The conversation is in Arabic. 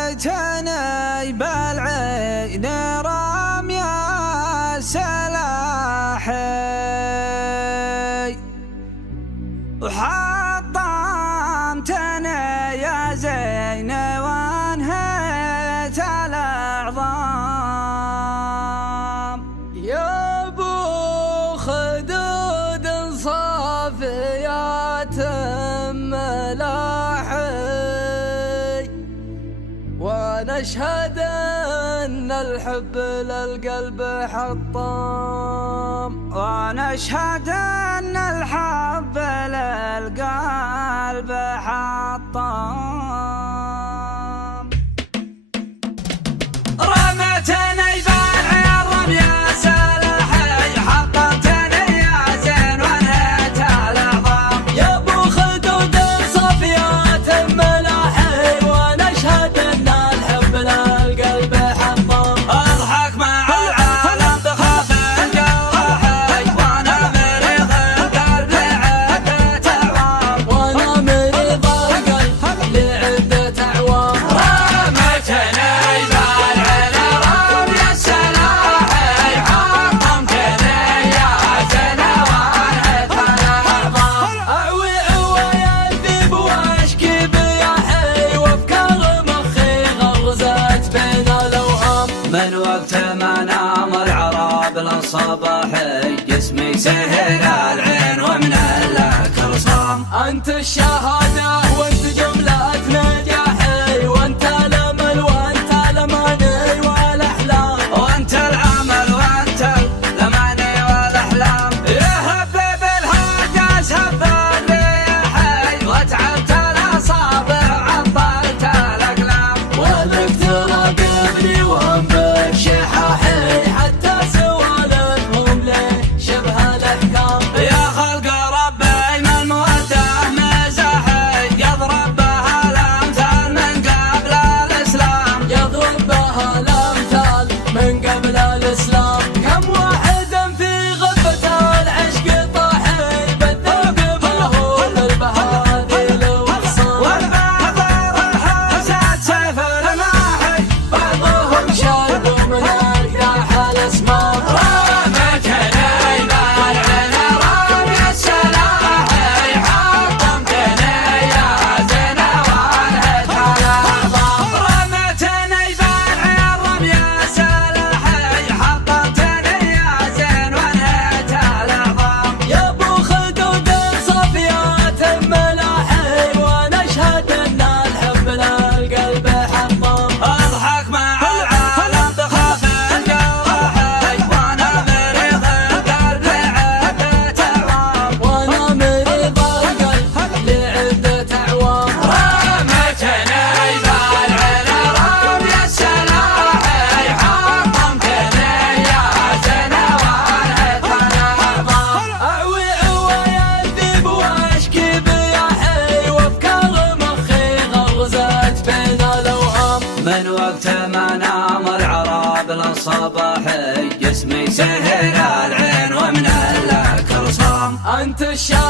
رميتني بالعين رمي سلاحي وحطمتني يا زين وانهيت الأعظام يا ابو خدود صافيات ملاحي ونشهد ان الحب للقلب حطام ونشهد ان الحب للقلب حطام رمتني بالعين رمي سلاحي حطمتني يا زين وانهيت الأعظام يا ابو خدود صافيات ملاحي ونشهد ان الحب للقلب حطام اضحك مع العالم بخاف الجراحي وانا مريض القلب لعدة اعوام وانا مريض القلب لعدة اعوام رمتني بالعين رمي سلاحي حطمتني يا زين وانهيت الأعظام اعوي عوايا الذيب واشكي بياحي وافكار مخي غرزت بين الاوهام من وقت ما نام العراب للصباحي جسمي سهر العين ومن الكل صام انت الشهاده وانت جمله نجاحي وانت الامل وانت الاماني والاحلام وانت العمل وانت الاماني والاحلام يا هبب الهاجس هب الريحي وتعبت الاصابع عطلت الاقلام ولك تراقبني وهم بشحاحي حتى سوالفهم لي شبه الاحكام يا خلق ربي من موده مزاحي يضرب بها الامثال من قبل الاسلام يضرب بها الامثال من قبل الاسلام كم واحد في غبة العشق طاحي بالذنب بهو البهادل وخصام والبعثر الحسد سيف الماحي بعضهم شرب من القداح الاسمار رمتني بالعين رمي سلاحي حطمتني يا زين وانهيت الأعظام رمتني بالعين رمي سلاحي حطمتني يا زين وانهيت الأعظام يا ابو خدود صافيات ملاحي ونشهد ان الحب للقلب حطام اضحك مع العالم بخاف الجراحي وانا مريض القلب لعدة اعوام وانا مريض القلب لعدة اعوام رمتني بالعين رمي سلاحي حطمتني يا زين وانهيت الأعظام اعوي عوايا الذيب واشكي بياحي وافكار مخي غرزت بين الاوهام من وقت ما نام العراب للصباحي جسمي سهر العين ومن الكل صام انت الشاهد